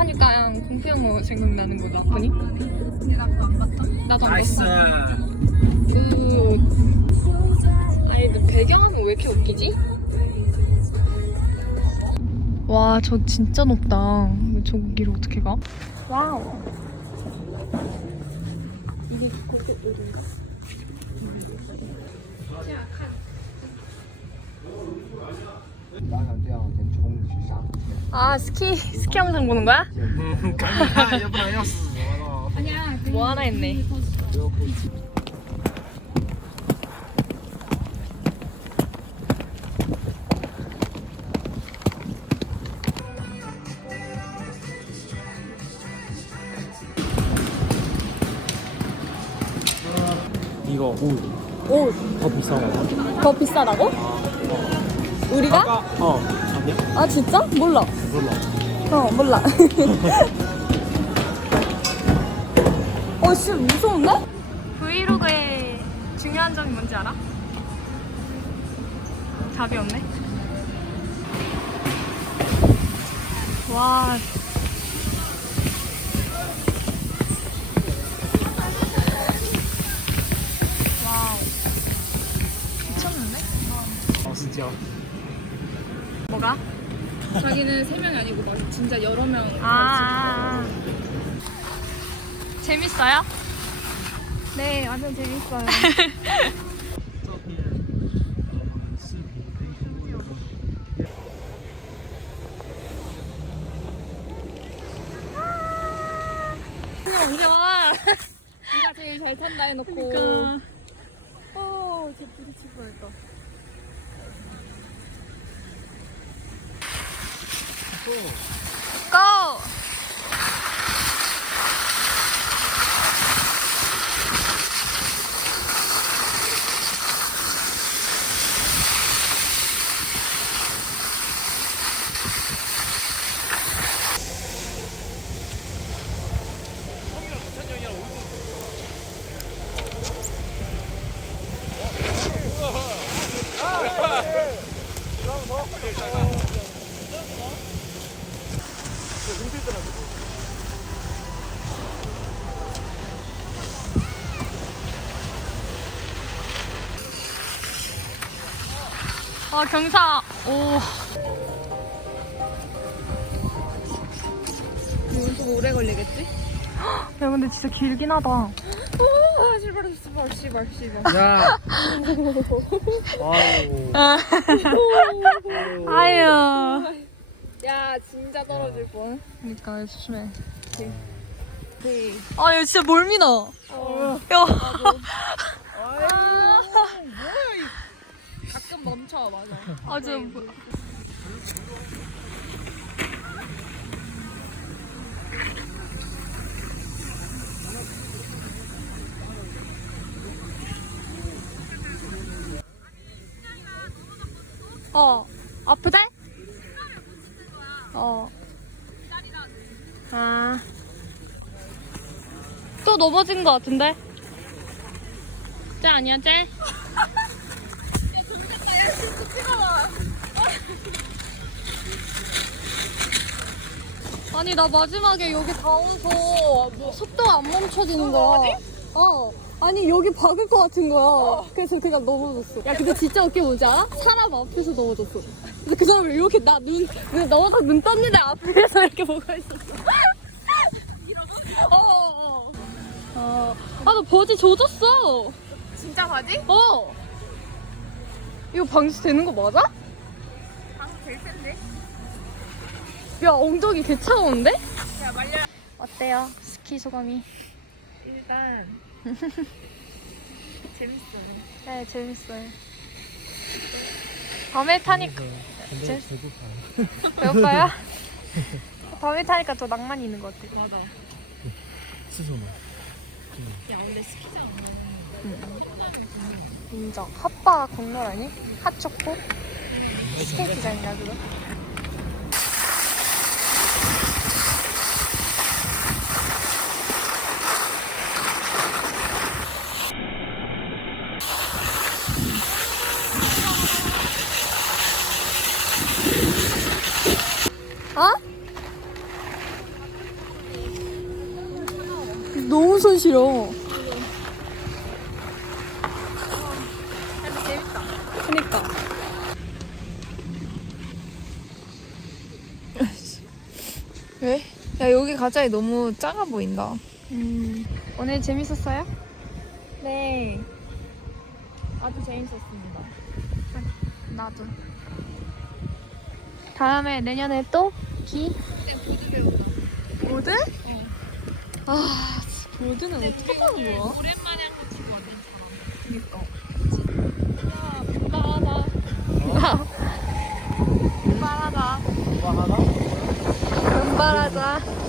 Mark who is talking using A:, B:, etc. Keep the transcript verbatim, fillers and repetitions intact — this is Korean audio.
A: 하니까 공포영화 생각나는 거 나쁘니?
B: 근데 나 그거 안 봤다.
A: 나도 안
C: 나이스.
A: 봤어. 그... 아니 근데 배경은 왜 이렇게 웃기지? 와, 저 진짜 높다. 저기로 어떻게 가? 와우. 이게 그곳의 어딘가? 아, 스키 스키 영상 보는 거야?
B: 아니야.
A: 뭐 하나 했네.
C: 이거 옷.
A: 옷
C: 더 비싸다.
A: 더 비싸다고? 우리가?
C: 아까 어 아니야?
A: 아 진짜? 몰라.
C: 몰라.
A: 어 몰라. 어 씨 무서운데? 브이로그의 중요한 점이 뭔지 알아? 답이 없네. 와. 와우. 미쳤는데?
C: 아 진짜.
A: 뭐가?
B: 자기는 세 명이 아니고 막 진짜 여러 명.
A: 아. 재밌어요?
B: 네, 완전 재밌어요.
A: 이제 와.
B: 네가 제일 잘 탄다 해놓고.
A: 그러니까.
B: 어, 쟤 부딪힐 뻔했다.
A: 고! 아 경사. 오.
B: 이건 좀 오래 걸리겠지?
A: 야 근데 진짜 길긴 하다.
B: 아, 씨발, 씨발, 씨발, 씨발.
C: 야. 아유.
A: 아유.
B: 야, 진짜 떨어질 뻔.
A: 그러니까 조심해.
B: 네.
A: 아, 얘 진짜 뭘 믿어?
B: 어.
A: 야.
B: 아유, 뭐야, 이. 가끔 멈춰, 맞아.
A: 아, 진짜 뭐. 어, 아프대? 어. 아. 또 넘어진 거 같은데? 쟤 아니야, 쟤? 아니 나 마지막에 여기 닿아서 뭐 속도가 안 멈춰지는 거야. 어. 아니 여기 박을 것 같은 거야. 그래서 그냥 넘어졌어. 야 근데 진짜 웃겨 뭔지 알아? 사람 앞에서 넘어졌어. 근데 그 사람을 이렇게 나 눈 넘어서 눈 떴는데 앞에서 이렇게 보고 있었어. 어. 어. 어. 아나 바지 젖었어.
B: 진짜 바지?
A: 어. 이거 방수 되는 거 맞아?
B: 방금 될 텐데.
A: 야 엉덩이 개 차가운데?
B: 야, 말려.
A: 어때요? 스키 소감이?
B: 일단. 재밌어요.
A: 네 재밌어요. 밤에 타니까
C: 근데
A: 제-
C: 배고파.
A: 배고파요? 밤에 타니까 더 낭만이 있는 것 같아.
B: 맞아.
C: 수소만.
B: 야, 근데 스키장.
A: 인정. 핫바 국룰 아니? 핫초코? 스케이트장인가 그거? 어? 너무 손 시려.
B: 근데 재밌다.
A: 그니까.
B: 왜? 야 여기 가자니 너무 작아 보인다.
A: 음. 오늘 재밌었어요?
B: 네. 아주 재밌었습니다.
A: 나도. 다음에 내년에 또 기? 보드?
B: 어.
A: 아, 보드는 어떻게 타는 거야?
B: 오랜만에 한 거 치고 완전
A: 그니까.
B: 잘한다.
A: 빠르다.
C: 뭐 하나?
A: 금발하자.